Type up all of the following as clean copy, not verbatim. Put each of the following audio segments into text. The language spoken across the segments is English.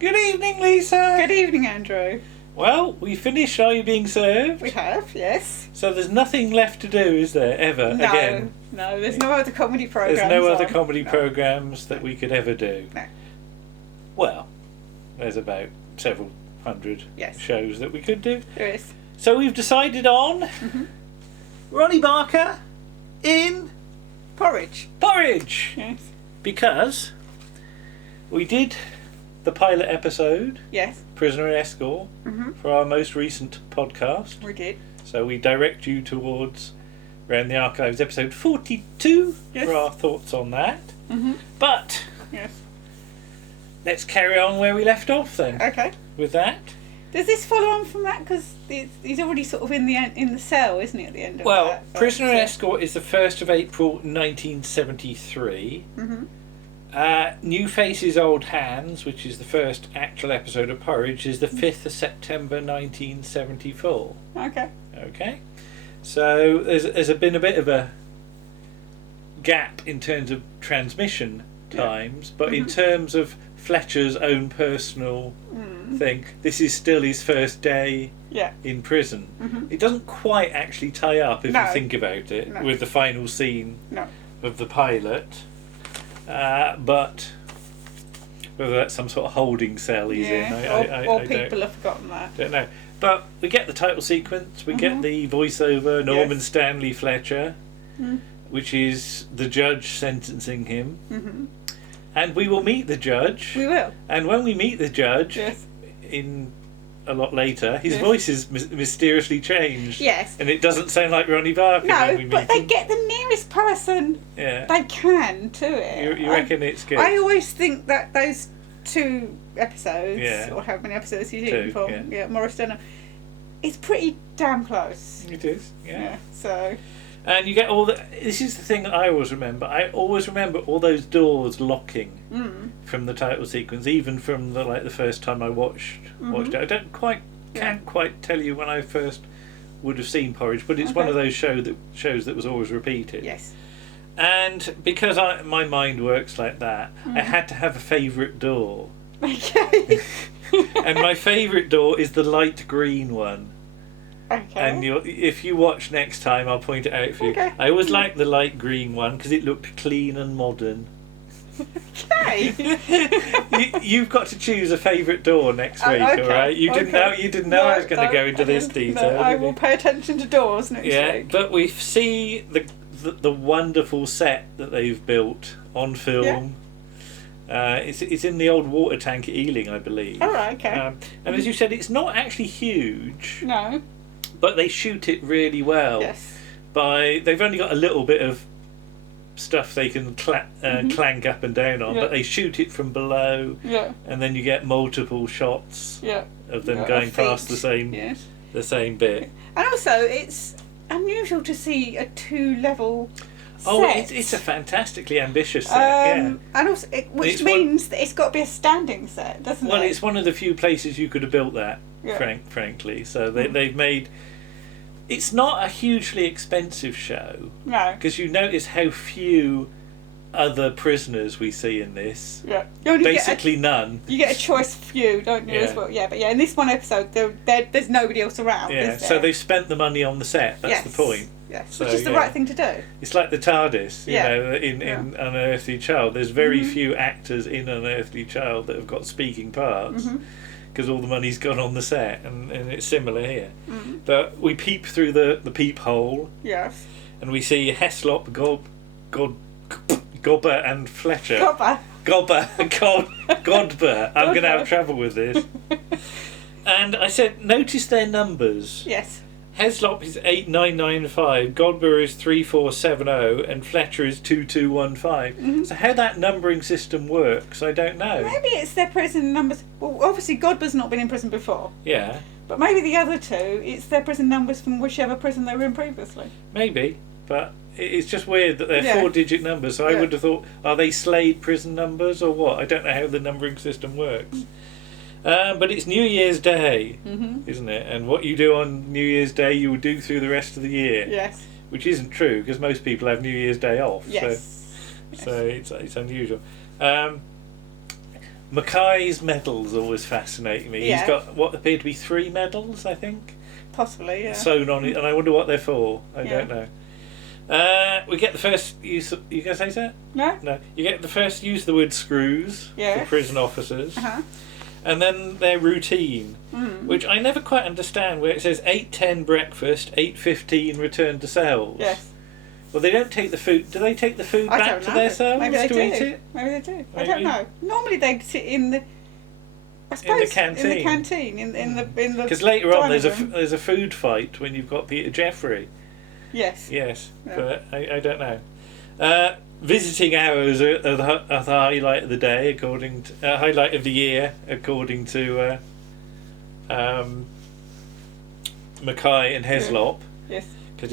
Good evening, Lisa. Good evening, Andrew. Well, we finished Are You Being Served? We have, yes. So there's nothing left to do, is there, ever, again? No, there's no other comedy programmes. There's no other comedy programmes that we could ever do. No. Well, there's about several hundred shows that we could do. There is. So we've decided on Ronnie Barker in Porridge. Yes. Because we did the pilot episode, Prisoner and Escort, for our most recent podcast. We did. So we direct you towards Round the Archives episode 42 for our thoughts on that. But let's carry on where we left off then. Okay. With that. Does this follow on from that? Because he's already sort of in the cell, isn't he, at the end of that? Well, Prisoner and Escort is the 1st of April 1973. New Faces, Old Hands, which is the first actual episode of Porridge, is the 5th of September 1974. Okay. So there's been a bit of a gap in terms of transmission times, but in terms of Fletcher's own personal thing, this is still his first day in prison. It doesn't quite actually tie up, if you think about it, with the final scene of the pilot. But whether that's some sort of holding cell he's in, or people have forgotten that. Don't know. But we get the title sequence, we get the voiceover, Norman Stanley Fletcher, which is the judge sentencing him. And we will meet the judge. We will. And when we meet the judge, in a lot later, his voice is mysteriously changed. Yes. And it doesn't sound like Ronnie Barker when we meet but they him. get the nearest person they can to it. You reckon it's good? I always think that those two episodes, or how many episodes he's in from, Morris Denham, it's pretty damn close. It is, so... And you get all the... This is the thing that I always remember. I always remember all those doors locking from the title sequence, even from the first time I watched it. I can't quite tell you when I first would have seen Porridge, but it's one of those shows that was always repeated. Yes. And because my mind works like that, I had to have a favourite door. Okay. And my favourite door is the light green one. Okay. And if you watch next time, I'll point it out for you. Okay. I always liked the light green one because it looked clean and modern. Okay. You've got to choose a favourite door next week, all right? You didn't know I was going to go into this detail. No, I will pay attention to doors next week. Yeah, but we see the wonderful set that they've built on film. It's in the old water tank at Ealing, I believe. All right, okay. And as you said, it's not actually huge. No. But they shoot it really well. Yes. They've only got a little bit of stuff they can clank up and down on, but they shoot it from below. Yeah. And then you get multiple shots of them going past the same bit. And also, it's unusual to see a 2-level set. Oh, it's a fantastically ambitious set, And also, which means that it's got to be a standing set, doesn't it? Well, it's one of the few places you could have built that, frankly. So they've made... It's not a hugely expensive show. No. Because you notice how few other prisoners we see in this. Yeah. Basically none. You get a choice few, don't you, as well? Yeah, but in this one episode, there's nobody else around, is there? So they've spent the money on the set, that's the point. Yes, so, which is the right thing to do. It's like the TARDIS, you know, in Unearthly Child. There's very few actors in Unearthly Child that have got speaking parts. Because all the money's gone on the set, and it's similar here. But we peep through the peephole. Yes. And we see Heslop, Godber and Fletcher. Godber. I'm going to have trouble with this. And I said, notice their numbers. Yes. Heslop is 8995, Godber is 3470, and Fletcher is 2215. So how that numbering system works, I don't know. Maybe it's their prison numbers. Well, obviously Godber's not been in prison before. Yeah. But maybe the other two, it's their prison numbers from whichever prison they were in previously. Maybe, but it's just weird that they're 4-digit numbers. So I would have thought, are they Slade Prison numbers or what? I don't know how the numbering system works. But it's New Year's Day, isn't it? And what you do on New Year's Day, you will do through the rest of the year. Yes. Which isn't true, because most people have New Year's Day off. Yes. So it's unusual. Mackay's medals always fascinate me. Yeah. He's got what appear to be 3 medals, I think. Possibly, yeah. Sewn on it, and I wonder what they're for. I don't know. We get the first use of, you going to say that? No? No. You get the first use of the word screws for prison officers. Uh-huh. And then their routine, which I never quite understand, where it says 8:10 breakfast, 8:15 return to cells. Yes. Well, they don't take the food. Do they take the food back to their cells Maybe they to do. eat it? Maybe they do. I don't know. Normally they sit in the... I suppose in the canteen. In the canteen, in the because later on there's room. a food fight when you've got Peter Jeffrey. Yes. Yes, yeah. but I don't know. Visiting hours are the highlight of the day, according to highlight of the year, according to Mackay and Heslop. Yes. Because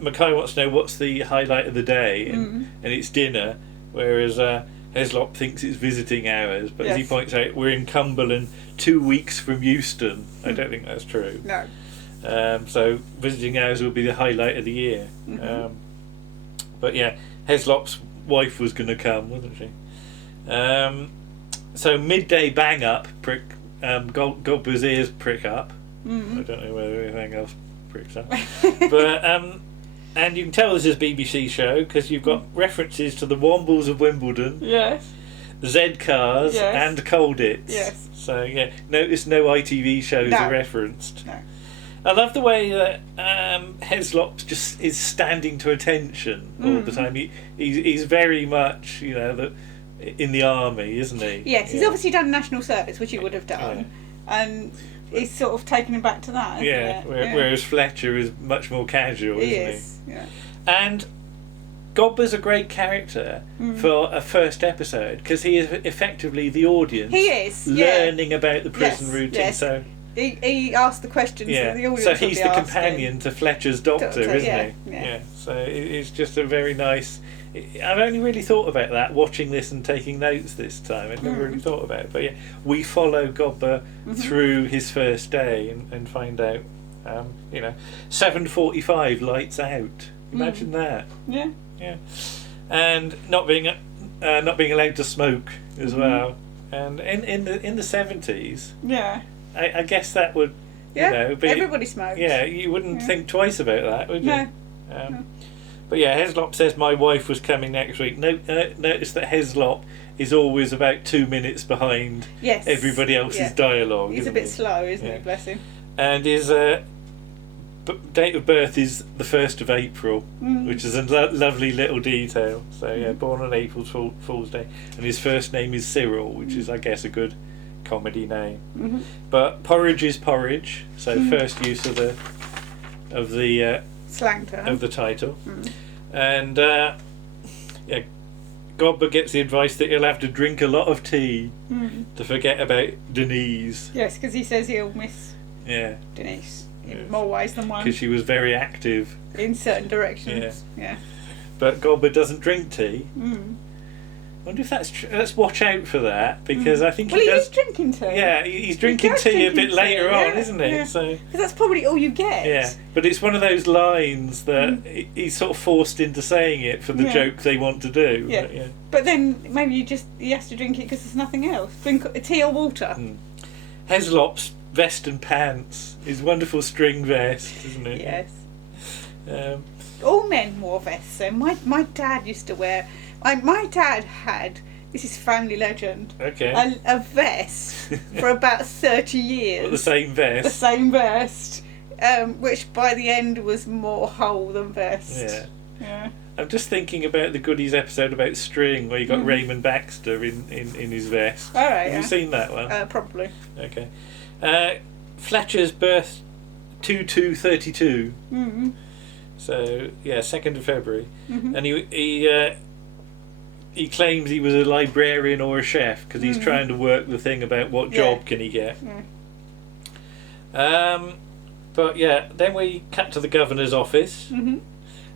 Mackay wants to know what's the highlight of the day, and it's dinner, whereas Heslop thinks it's visiting hours. But as he points out, we're in Cumberland, 2 weeks from Euston. I don't think that's true. No. So visiting hours will be the highlight of the year. But yeah, Heslop's wife was going to come, wasn't she? So midday bang up, prick. Godber's ears prick up. I don't know whether anything else pricks up. But and you can tell this is a BBC show because you've got references to the Wombles of Wimbledon. Yes. Z Cars and Colditz. Yes. So yeah, notice no ITV shows are referenced. No. I love the way that Heslop just is standing to attention all the time. He's very much, in the army, isn't he? Yes, he's obviously done national service, which he would have done, and he's sort of taken him back to that. Whereas Fletcher is much more casual, isn't he? Yeah. And Godber's a great character for a first episode because he is effectively the audience. He is learning about the prison routine. Yes. So. He asked the questions that the audience so he's the asking. companion to Fletcher's doctor, isn't he? Yeah. So it's just a very nice... I've only really thought about that, watching this and taking notes this time. I've never really thought about it. But yeah, we follow Godber through his first day and find out, 7:45 lights out. Imagine that. Yeah. Yeah. And not being allowed to smoke as well. And in the 70s... Yeah. I guess that would, be... everybody smokes. Yeah, you wouldn't think twice about that, would you? No. No. But yeah, Heslop says my wife was coming next week. Notice that Heslop is always about 2 minutes behind everybody else's dialogue. He's a bit slow, isn't he? Bless him. And his date of birth is the 1st of April, which is a lovely little detail. So yeah, born on April Fool's Day. And his first name is Cyril, which is, I guess, a good comedy name. But Porridge is Porridge, so first use of the slang term of the title. And Godber gets the advice that he'll have to drink a lot of tea to forget about Denise. Yes, because he says he'll miss Denise in more ways than one, because she was very active in certain directions. But Godber doesn't drink tea. I wonder if that's true. Let's watch out for that, because I think he is drinking tea. Yeah, he's drinking tea a bit later on, isn't he? So because that's probably all you get. Yeah, but it's one of those lines that he's sort of forced into saying it for the joke they want to do. Yeah. But then maybe he has to drink it because there's nothing else. Drink tea or water. Heslop's vest and pants, his wonderful string vest, isn't it? Yes. All men wore vests. So my dad used to wear. My dad had, this is family legend, a vest for about 30 years. What, the same vest? The same vest, which by the end was more hole than vest. Yeah. I'm just thinking about the Goodies episode about string, where you got Raymond Baxter in his vest. All right, Have you seen that one? Probably. Okay. Fletcher's birth 2232. So, 2nd of February. And he claims he was a librarian or a chef because he's trying to work the thing about what job can he get. But then we cut to the governor's office.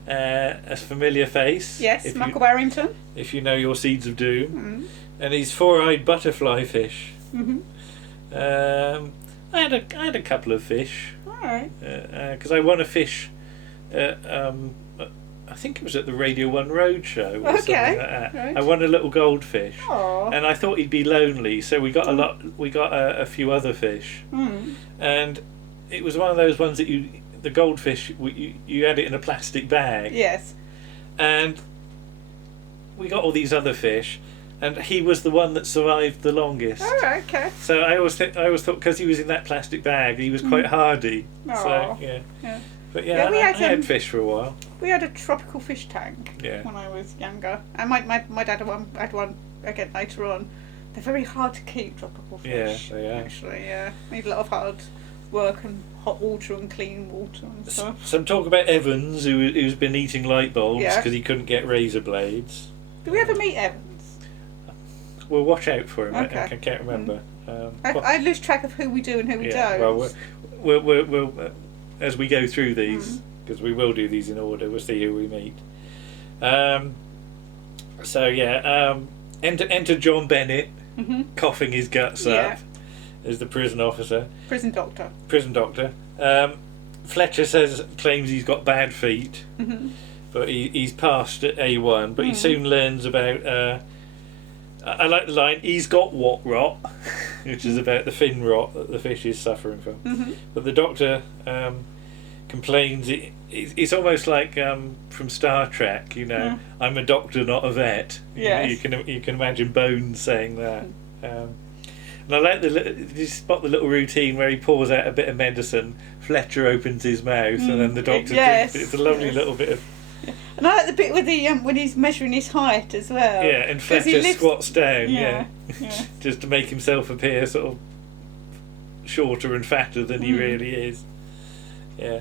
A familiar face. Yes, Michael Barrington. If you know your Seeds of Doom. And he's four-eyed butterfly fish. I had a couple of fish. All right. Because I won a fish I think it was at the Radio 1 Roadshow or something like that. Right. I won a little goldfish. Aww. And I thought he'd be lonely, so we got a few other fish. And it was one of those ones that the goldfish, you had it in a plastic bag. Yes. And we got all these other fish, and he was the one that survived the longest. Oh, okay. So I always thought because he was in that plastic bag, he was quite hardy. Aww. So yeah. But yeah, we I had fish for a while. We had a tropical fish tank when I was younger, and my dad had one again later on. They're very hard to keep, tropical fish. Yeah, they are. Actually, need a lot of hard work and hot water and clean water and stuff. Some talk about Evans, who's been eating light bulbs because Yeah. he couldn't get razor blades. Did we ever meet Evans? We'll watch out for him. Okay. I can't remember. I lose track of who we do and who we don't. Well, we'll as we go through these, because we will do these in order, we'll see who we meet. Enter John Bennett, coughing his guts up, as the prison officer. Prison doctor. Fletcher claims he's got bad feet, but he's passed at A1, but he soon learns about... I like the line, he's got what rot, which is about the fin rot that the fish is suffering from. But the doctor complains, it's almost like from Star Trek, I'm a doctor, not a vet. Yes. You can imagine Bones saying that. And I like did you spot the little routine where he pours out a bit of medicine, Fletcher opens his mouth, and then the doctor drinks it. It's a lovely little bit of... And I like the bit with the when he's measuring his height as well. Yeah, and Fletcher squats down, Yeah. just to make himself appear sort of shorter and fatter than he really is. Yeah.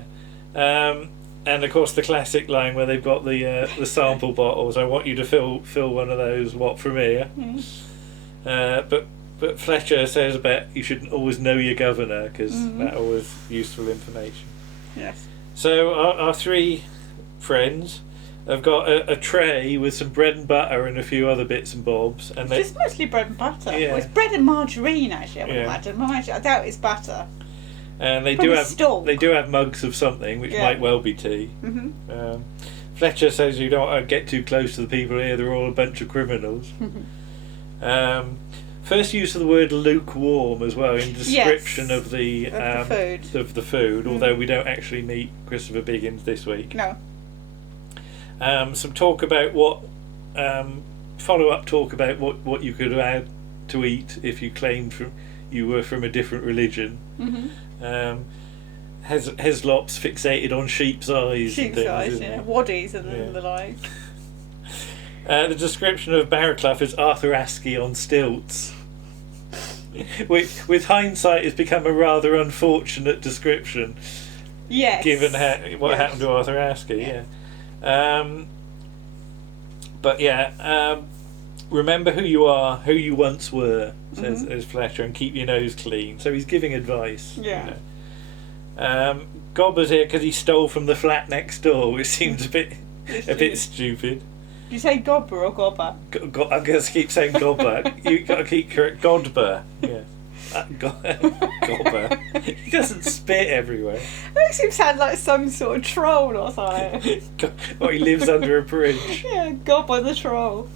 And of course the classic line where they've got the sample bottles. I want you to fill one of those. What, from here? But Fletcher says about you should always know your governor because that always useful information. Yes. So our three friends have got a tray with some bread and butter and a few other bits and bobs, and it's just mostly bread and butter. Yeah. Well, it's bread and margarine actually. I would imagine. I doubt it's butter. And they Probably do have mugs of something which might well be tea. Fletcher says you don't want to get too close to the people here; they're all a bunch of criminals. First use of the word lukewarm as well in description of the food. Although we don't actually meet Christopher Biggins this week. No. Some talk about follow-up talk about what you could have had to eat if you claimed you were from a different religion. Heslop's fixated on sheep's eyes. Waddies and the like. The description of Barraclough is Arthur Askew on stilts. With hindsight, it's become a rather unfortunate description. Yes. Given what happened to Arthur Askew, remember who you are, who you once were, says Fletcher, and keep your nose clean. So he's giving advice. Yeah. Godber's here because he stole from the flat next door, which seems a bit stupid. Do you say Godber or Gobber? I'm going to keep saying Godber. You've got to keep correct. Godber. Yeah. Godber. He doesn't spit everywhere. It makes him sound like some sort of troll or something. Or he lives under a bridge. Yeah, Godber the troll.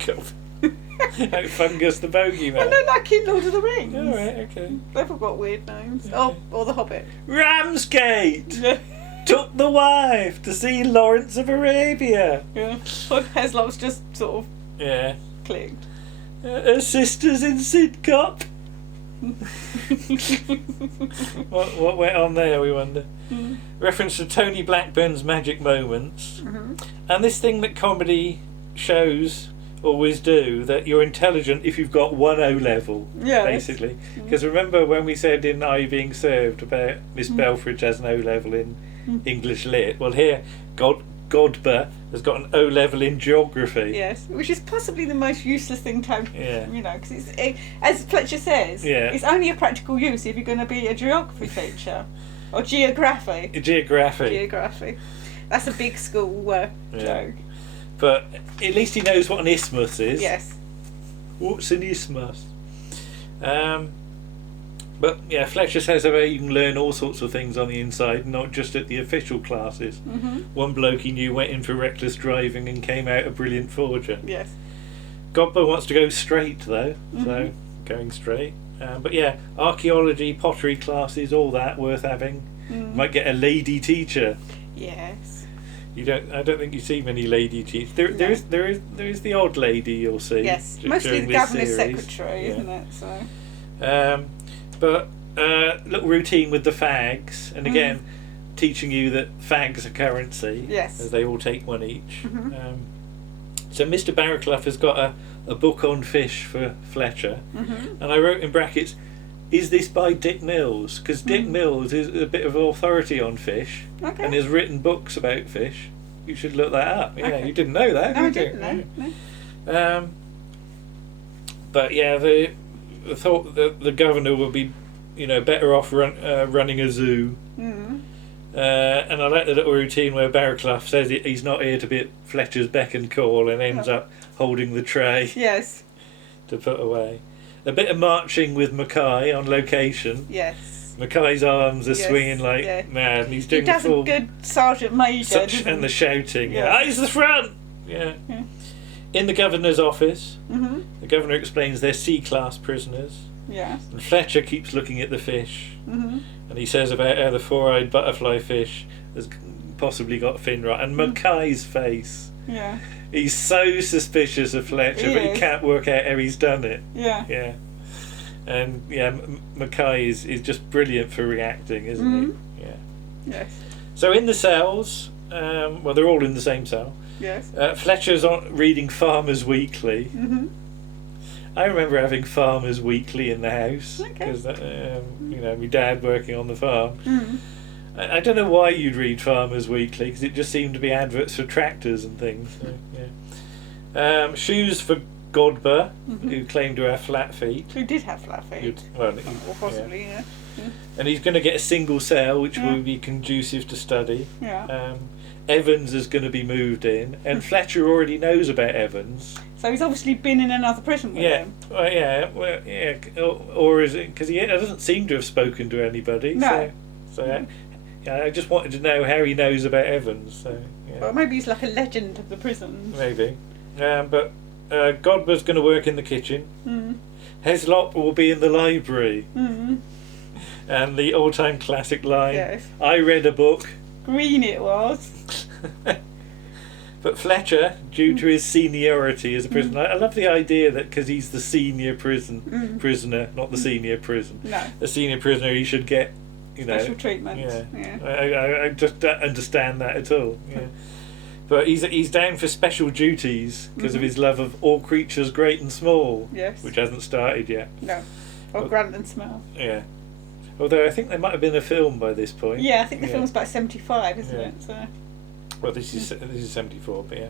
Like Fungus the bogeyman. And they're like in Lord of the Rings. Oh, right, okay. They've all got weird names. Or the Hobbit. Ramsgate! Took the wife to see Lawrence of Arabia. Yeah. Well, Heslop's just sort of clicked. Her sister's in Sidcup. What went on there, we wonder? Reference to Tony Blackburn's Magic Moments. And this thing that comedy shows always do, that you're intelligent if you've got one O level, basically. Because remember when we said in I Being Served about Miss Belfridge has an O level in English Lit? Well, here Godber has got an O level in geography. Yes, which is possibly the most useless thing to have, because it's, as Fletcher says, it's only a practical use if you're going to be a geography teacher. Or geography. Geography. That's a big school joke. But at least he knows what an isthmus is. Yes. What's an isthmus? But yeah, Fletcher says about you can learn all sorts of things on the inside, not just at the official classes. One bloke he knew went in for reckless driving and came out a brilliant forger. Yes. Godber wants to go straight though, so going straight. But yeah, archaeology, pottery classes, all that worth having. Might get a lady teacher. Yes. I don't think you see many lady teachers. There is the odd lady you'll see. Yes, mostly the governor's secretary, isn't it? So. But little routine with the fags, and again, teaching you that fags are currency. Yes. As they all take one each. So Mr. Barraclough has got a book on fish for Fletcher, and I wrote in brackets, is this by Dick Mills? Because Dick Mills is a bit of authority on fish and has written books about fish. You should look that up. Yeah, you didn't know that, no, did you? I didn't know. But yeah, the thought that the governor will be, better off running a zoo. And I like the little routine where Barraclough says he's not here to be at Fletcher's beck and call and ends up holding the tray. Yes. To put away. A bit of marching with Mackay on location. Yes. Mackay's arms are swinging like mad, and he's doing he does the full... a good Sergeant Major, and the shouting. Eyes to the front! Yeah. In the governor's office, the governor explains they're C-class prisoners. Yes. And Fletcher keeps looking at the fish. And he says about how the four-eyed butterfly fish has possibly got fin rot. And Mackay's face. Yeah. He's so suspicious of Fletcher, but he can't work out how he's done it. Yeah. Yeah. And Mackay is just brilliant for reacting, isn't he? Yeah. Yes. So in the cells, they're all in the same cell. Yes. Fletcher's reading Farmer's Weekly. I remember having Farmer's Weekly in the house because my dad working on the farm. I don't know why you'd read Farmer's Weekly because it just seemed to be adverts for tractors and things. So, shoes for Godber, who claimed to have flat feet. Who did have flat feet? Or possibly, And he's going to get a single cell, which will be conducive to study. Yeah. Evans is going to be moved in, and Fletcher already knows about Evans. So he's obviously been in another prison with him. Or is it because he doesn't seem to have spoken to anybody? No. So I just wanted to know how he knows about Evans. So Well, maybe he's like a legend of the prisons. Maybe, but Godber's going to work in the kitchen. Heslop will be in the library. And the all-time classic line: "I read a book." Green it was. But Fletcher, due to his seniority as a prisoner, I love the idea that because he's the senior prisoner, not the senior prison. No. The senior prisoner, he should get, special treatment. I just don't understand that at all. Yeah. But he's down for special duties because of his love of all creatures great and small. Yes. Which hasn't started yet. No. Or Grand and Smell. Yeah. Although I think there might have been a film by this point. Yeah, I think the film's about 75, isn't it? So. Well, this is 74, but yeah.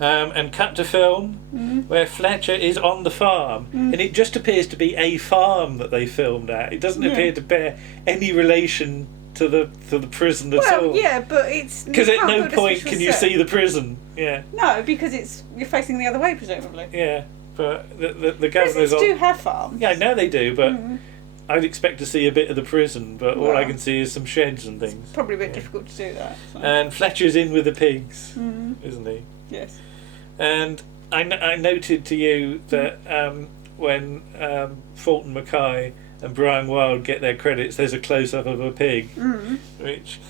And cut to film where Fletcher is on the farm, and it just appears to be a farm that they filmed at. It doesn't appear to bear any relation to the prison at all. Well, yeah, but it's because at no point can you see the prison. Yeah. No, because you're facing the other way, presumably. Yeah, but the governor's prisons do have farms. Yeah, I know they do, but. I'd expect to see a bit of the prison, but all I can see is some sheds and things. It's probably a bit difficult to do that. So. And Fletcher's in with the pigs, isn't he? Yes. And I noted to you that when Fulton Mackay and Brian Wilde get their credits, there's a close-up of a pig, which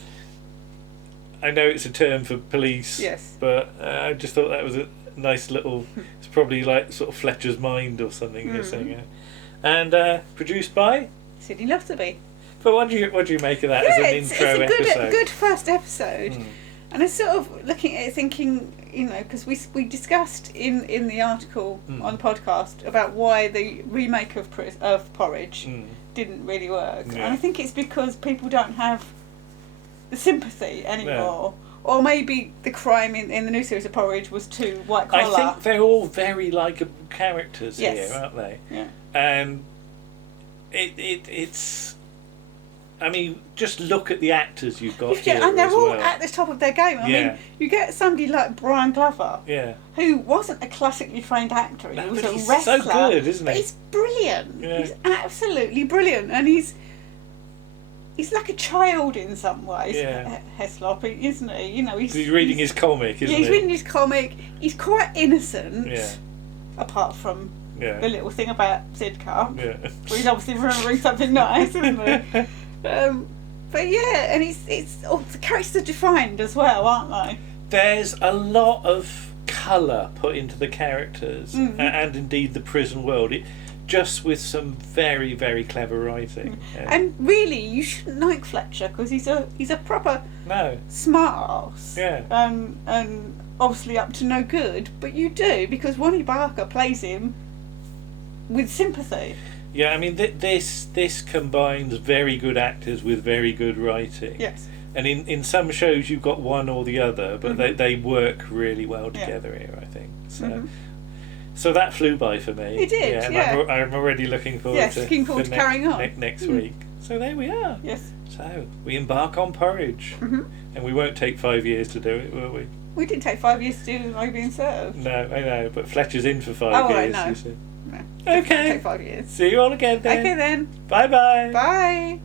I know it's a term for police, but I just thought that was a nice little... It's probably like sort of Fletcher's Mind or something they're saying. And produced by Sidney Lotterby. But what do you make of that as an intro episode? It's a good first episode, and I was sort of looking at it, thinking, because we discussed in the article on the podcast about why the remake of Porridge didn't really work, and I think it's because people don't have the sympathy anymore. No. Or maybe the crime in the new series of Porridge was too white collar. I think they're all very likeable characters here, aren't they? Yeah. And it's. I mean, just look at the actors you've got here and they're as all well. at the top of their game. I mean, you get somebody like Brian Glover, who wasn't a classically trained actor. He was a wrestler. He's so good, isn't he? But he's brilliant. Yeah. He's absolutely brilliant, and he's like a child in some ways. Heslop, isn't he? You know, he's reading his comic, isn't he? He's reading his comic. He's quite innocent. Apart from the little thing about Sidcar. Where he's obviously remembering something nice, isn't he? But and it's the characters are defined as well, aren't they? There's a lot of colour put into the characters, and indeed the prison world. Just with some very, very clever writing. And really, you shouldn't like Fletcher because he's a proper smart ass. And obviously up to no good, but you do because Wonnie Barker plays him with sympathy. Yeah, I mean this combines very good actors with very good writing. Yes. And in some shows you've got one or the other, but they work really well together here, I think. So. So that flew by for me. It did, and I'm already looking forward to carrying on next week. So there we are. Yes. So we embark on Porridge, and we won't take 5 years to do it, will we? We didn't take 5 years to do I've been served. No, I know, but Fletcher's in for 5 years. Oh, You see. No. Okay. Take 5 years. See you all again then. Okay then. Bye-bye. Bye.